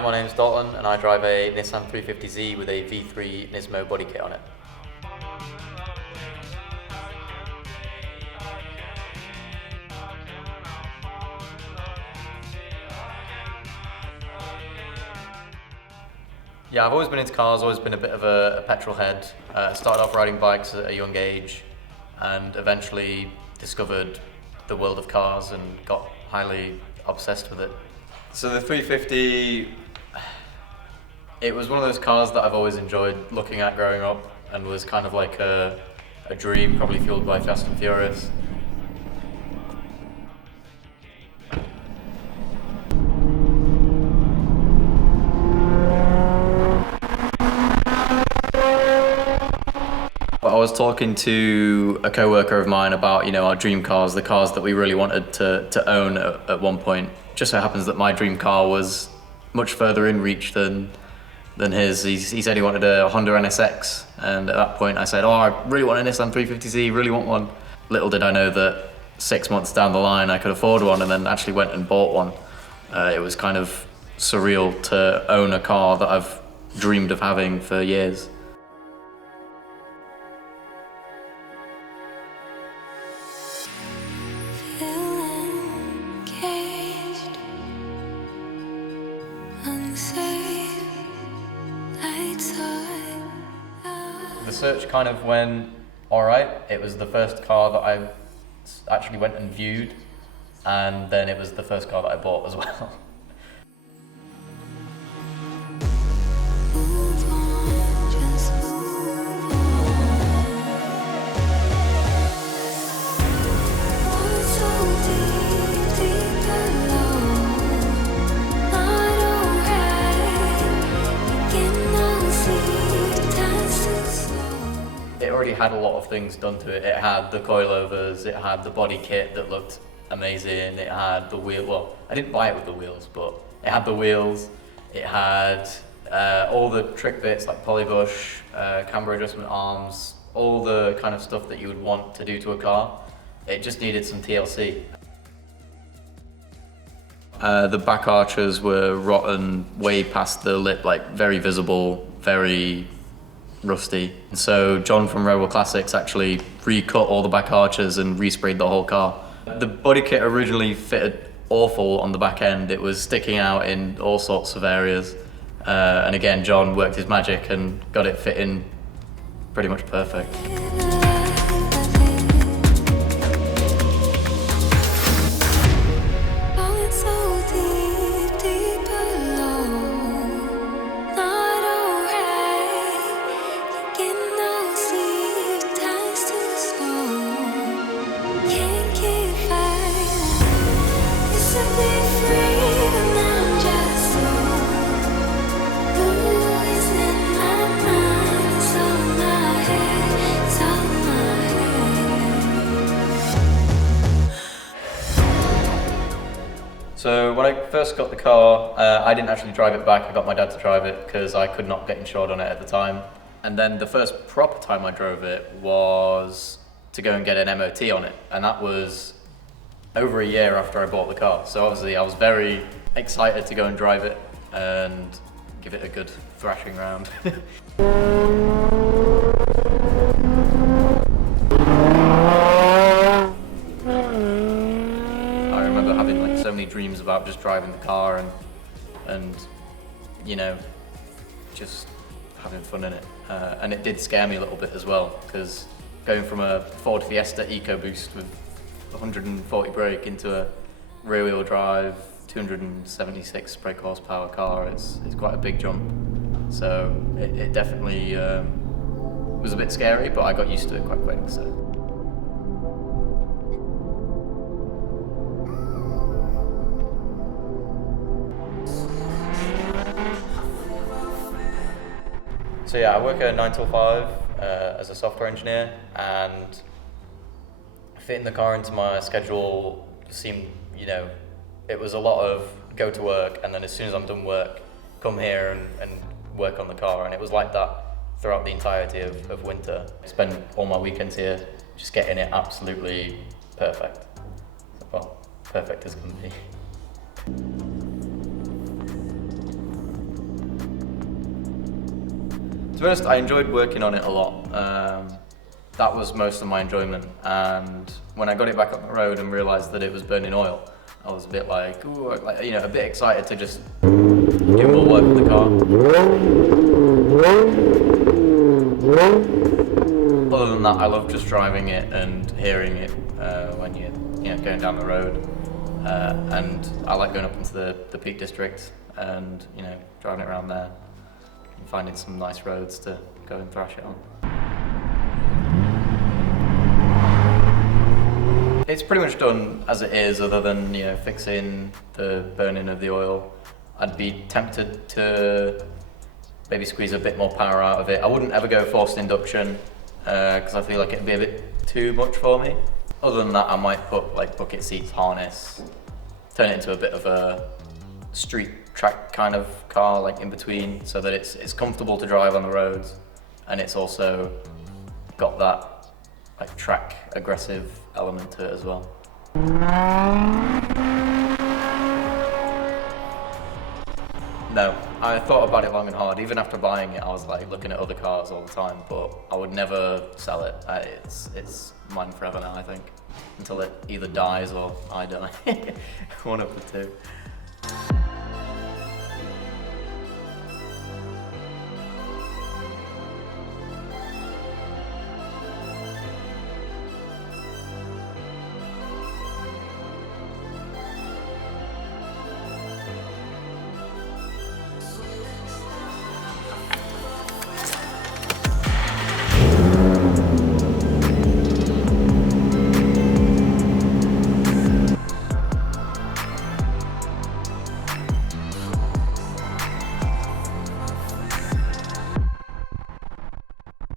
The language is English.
Hi, my name's Dalton and I drive a Nissan 350Z with a V3 Nismo Body Kit on it. Yeah, I've always been into cars, always been a bit of a petrol head. Started off riding bikes at a young age and eventually discovered the world of cars and got highly obsessed with it. So the 350, it was one of those cars that I've always enjoyed looking at growing up and was kind of like a dream, probably fueled by Fast and Furious. I was talking to a co-worker of mine about, our dream cars, the cars that we really wanted to own at one point. Just so happens that my dream car was much further in reach than his. He said he wanted a Honda NSX, and at that point I said, I really want a Nissan 350Z, really want one. Little did I know that 6 months down the line I could afford one, and then actually went and bought one. It was kind of surreal to own a car that I've dreamed of having for years. The search kind of went alright. It was the first car that I actually went and viewed, and then it was the first car that I bought as well. It already had a lot of things done to it. It had the coilovers, it had the body kit that looked amazing, it had the wheel, well, I didn't buy it with the wheels, but it had the wheels, it had all the trick bits like polybush, camber adjustment arms, all the kind of stuff that you would want to do to a car. It just needed some TLC. The back arches were rotten way past the lip, like very visible, very rusty. So John from Rebel Classics actually recut all the back arches and resprayed the whole car. The body kit originally fitted awful on the back end. It was sticking out in all sorts of areas. And again, John worked his magic and got it fitting pretty much perfect. So when I first got the car, I didn't actually drive it back. I got my dad to drive it because I could not get insured on it at the time. And then the first proper time I drove it was to go and get an MOT on it. And that was over a year after I bought the car. So obviously I was very excited to go and drive it and give it a good thrashing round. So many dreams about just driving the car and just having fun in it. And it did scare me a little bit as well, because going from a Ford Fiesta EcoBoost with 140 brake into a rear-wheel drive, 276 brake horsepower car, it's quite a big jump. So it definitely was a bit scary, but I got used to it quite quick. So yeah, I work a 9 till 5 as a software engineer, and fitting the car into my schedule seemed, it was a lot of go to work, and then as soon as I'm done work, come here and work on the car, and it was like that throughout the entirety of winter. I spend all my weekends here just getting it absolutely perfect. Well, perfect as can be. be honest, I enjoyed working on it a lot. That was most of my enjoyment, and when I got it back up the road and realised that it was burning oil, I was a bit like, ooh, like, you know, a bit excited to just do more work with the car. Other than that, I love just driving it and hearing it when you're, you know, going down the road, and I like going up into the Peak District and, you know, driving it around there and finding some nice roads to go and thrash it on. It's pretty much done as it is, other than, you know, fixing the burning of the oil. I'd be tempted to maybe squeeze a bit more power out of it. I wouldn't ever go forced induction because I feel like it'd be a bit too much for me. Other than that, I might put like bucket seats, harness, turn it into a bit of a street track kind of car, like in between, so that it's comfortable to drive on the roads, and it's also got that like track aggressive element to it as well. No, I thought about it long and hard. Even after buying it, I was like looking at other cars all the time, but I would never sell it. It's mine forever now, I think, until it either dies or I die. One of the two.